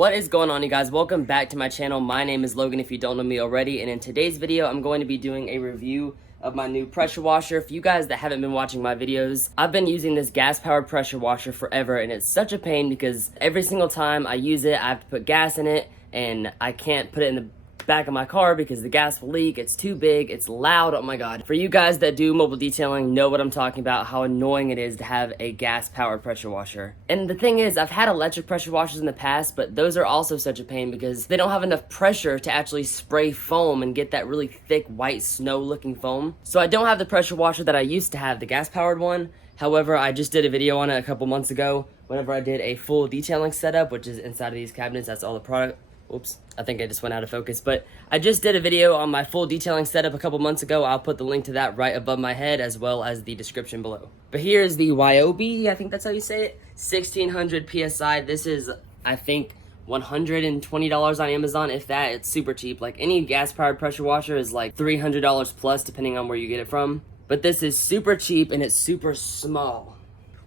What is going on, you guys? Welcome back to my channel. My name is Logan if you don't know me already, and in today's video I'm going to be doing a review of my new pressure washer. For you guys that haven't been watching my videos, I've been using this gas powered pressure washer forever, and it's such a pain because every single time I use it I have to put gas in it, and I can't put it in the back of my car because the gas will leak. It's too big, it's loud. Oh my god. For you guys that do mobile detailing know what I'm talking about, how annoying it is to have a gas powered pressure washer. And the thing is, I've had electric pressure washers in the past, but those are also such a pain because they don't have enough pressure to actually spray foam and get that really thick white snow looking foam. So I don't have the pressure washer that I used to have, the gas powered one. However, I just did a video on it a couple months ago whenever I did a full detailing setup, which is inside of these cabinets. That's all the product. Oops, I think I just went out of focus, but I just did a video on my full detailing setup a couple months ago. I'll put the link to that right above my head as well as the description below. But here's the Ryobi, I think that's how you say it, 1600 PSI. This is, I think, $120 on Amazon, if that. It's super cheap. Like any gas-powered pressure washer is like $300 plus depending on where you get it from. But this is super cheap and it's super small.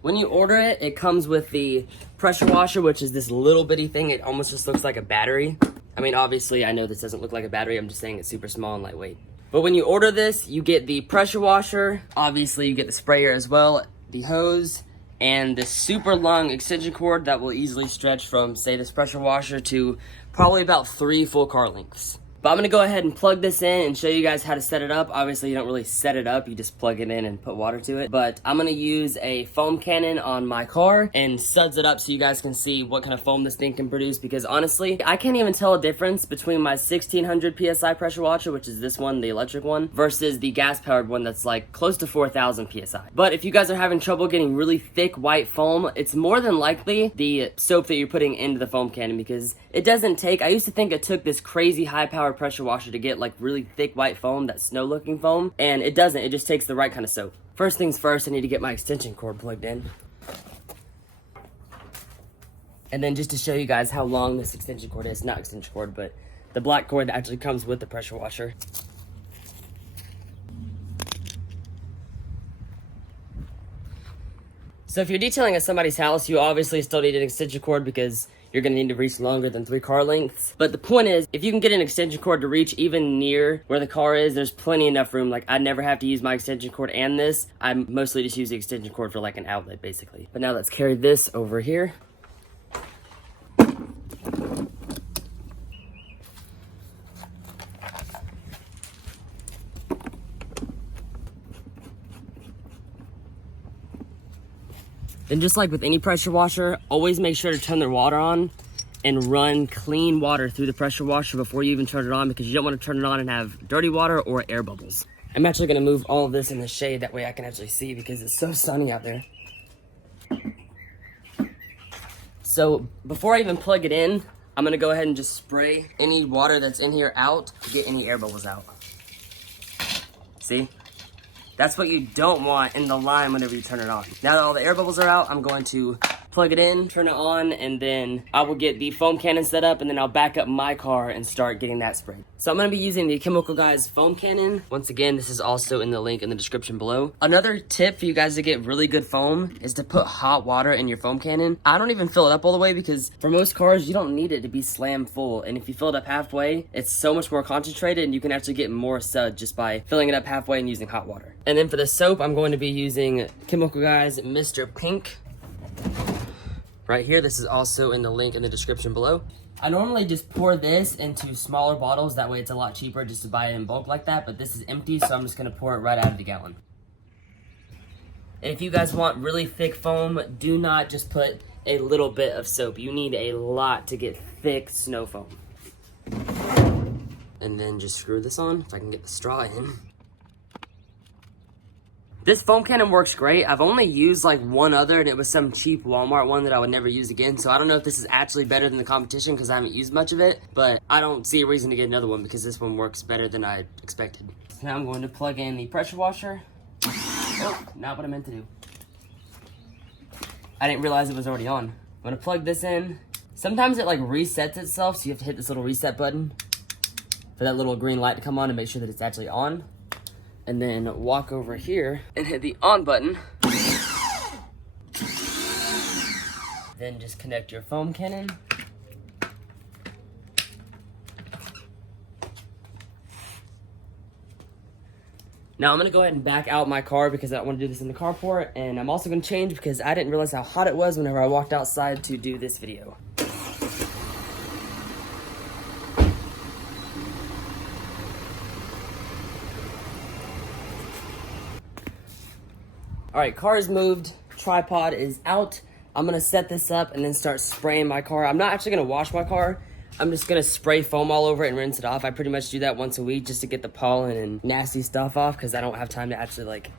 When you order it, it comes with the pressure washer, which is this little bitty thing. It almost just looks like a battery. I mean, obviously, I know this doesn't look like a battery. I'm just saying it's super small and lightweight. But when you order this, you get the pressure washer. Obviously, you get the sprayer as well, the hose, and the super long extension cord that will easily stretch from, say, this pressure washer to probably about 3 full car lengths. But I'm gonna go ahead and plug this in and show you guys how to set it up. Obviously, you don't really set it up, you just plug it in and put water to it. But I'm gonna use a foam cannon on my car and suds it up so you guys can see what kind of foam this thing can produce, because honestly, I can't even tell a difference between my 1600 PSI pressure washer, which is this one, the electric one, versus the gas-powered one that's like close to 4000 PSI. But if you guys are having trouble getting really thick white foam, it's more than likely the soap that you're putting into the foam cannon, because it doesn't take, I used to think it took this crazy high-powered pressure washer to get like really thick white foam, that snow looking foam, and it doesn't. It just takes the right kind of soap. First things first, I need to get my extension cord plugged in. And then just to show you guys how long this extension cord is, not extension cord, but the black cord that actually comes with the pressure washer. So if you're detailing at somebody's house, you obviously still need an extension cord because you're gonna need to reach longer than 3 car lengths. But the point is, if you can get an extension cord to reach even near where the car is, there's plenty enough room. Like, I never have to use my extension cord and this. I mostly just use the extension cord for like an outlet, basically. But now let's carry this over here. Then just like with any pressure washer, always make sure to turn the water on and run clean water through the pressure washer before you even turn it on, because you don't want to turn it on and have dirty water or air bubbles. I'm actually going to move all of this in the shade, that way I can actually see because it's so sunny out there. So before I even plug it in, I'm going to go ahead and just spray any water that's in here out to get any air bubbles out. See? That's what you don't want in the line whenever you turn it on. Now that all the air bubbles are out, I'm going to plug it in, turn it on, and then I will get the foam cannon set up, and then I'll back up my car and start getting that sprayed. So I'm gonna be using the Chemical Guys foam cannon. Once again, this is also in the link in the description below. Another tip for you guys to get really good foam is to put hot water in your foam cannon. I don't even fill it up all the way because for most cars, you don't need it to be slam full. And if you fill it up halfway, it's so much more concentrated and you can actually get more suds just by filling it up halfway and using hot water. And then for the soap, I'm going to be using Chemical Guys Mr. Pink. Right here, this is also in the link in the description below. I normally just pour this into smaller bottles, that way it's a lot cheaper just to buy it in bulk like that, but this is empty, so I'm just gonna pour it right out of the gallon. And if you guys want really thick foam, do not just put a little bit of soap. You need a lot to get thick snow foam. And then just screw this on, if I can get the straw in. This foam cannon works great. I've only used like one other, and it was some cheap Walmart one that I would never use again. So I don't know if this is actually better than the competition because I haven't used much of it, but I don't see a reason to get another one because this one works better than I expected. So now I'm going to plug in the pressure washer. Oh, not what I meant to do. I didn't realize it was already on. I'm gonna plug this in. Sometimes it like resets itself, so you have to hit this little reset button for that little green light to come on and make sure that it's actually on. And then walk over here and hit the on button. Then just connect your foam cannon. Now I'm gonna go ahead and back out my car because I don't want to do this in the carport, and I'm also gonna change because I didn't realize how hot it was whenever I walked outside to do this video. All right, car is moved, tripod is out. I'm gonna set this up and then start spraying my car. I'm not actually gonna wash my car. I'm just gonna spray foam all over it and rinse it off. I pretty much do that once a week just to get the pollen and nasty stuff off because I don't have time to actually like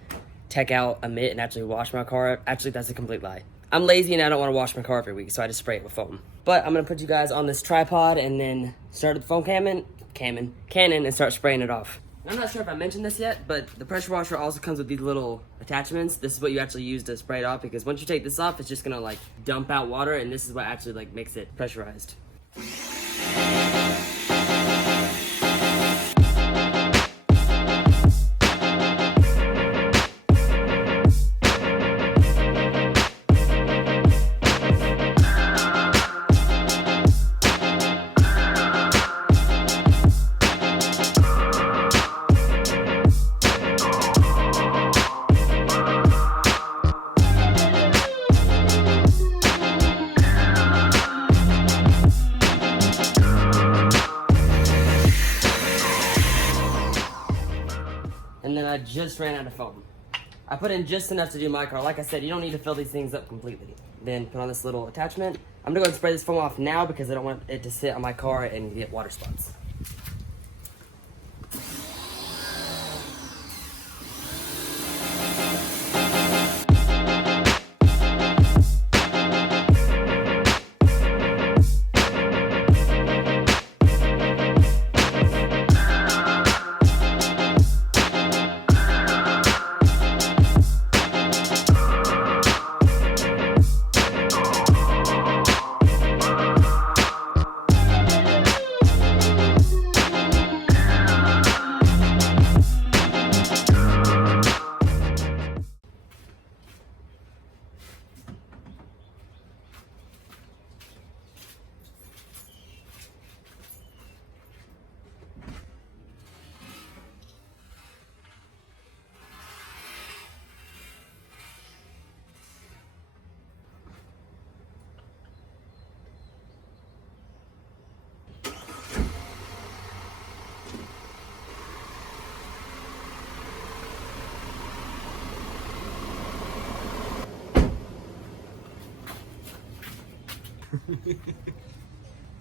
take out a mitt and actually wash my car. Actually, that's a complete lie. I'm lazy and I don't wanna wash my car every week, so I just spray it with foam. But I'm gonna put you guys on this tripod and then start the foam cannon and start spraying it off. I'm not sure if I mentioned this yet, but the pressure washer also comes with these little attachments. This is what you actually use to spray it off because once you take this off, it's just gonna like dump out water, and this is what actually like makes it pressurized. And then I just ran out of foam. I put in just enough to do my car. Like I said, you don't need to fill these things up completely. Then put on this little attachment. I'm gonna go and spray this foam off now because I don't want it to sit on my car and get water spots.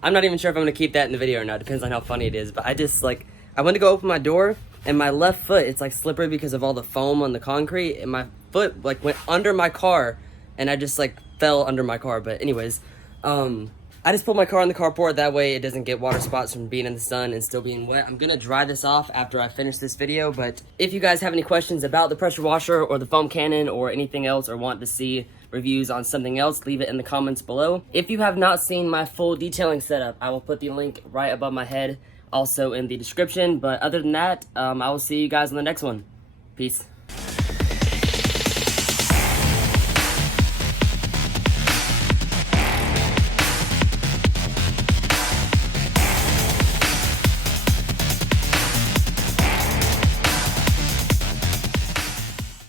I'm not even sure if I'm gonna keep that in the video or not. Depends on how funny it is. But I went to go open my door and my left foot, it's like slippery because of all the foam on the concrete, and my foot like went under my car and I just like fell under my car. But anyways, I just put my car in the carport, that way it doesn't get water spots from being in the sun and still being wet. I'm gonna dry this off after I finish this video, but if you guys have any questions about the pressure washer or the foam cannon or anything else, or want to see reviews on something else, leave it in the comments below. If you have not seen my full detailing setup, I will put the link right above my head, also in the description. But other than that, I will see you guys in the next one. Peace.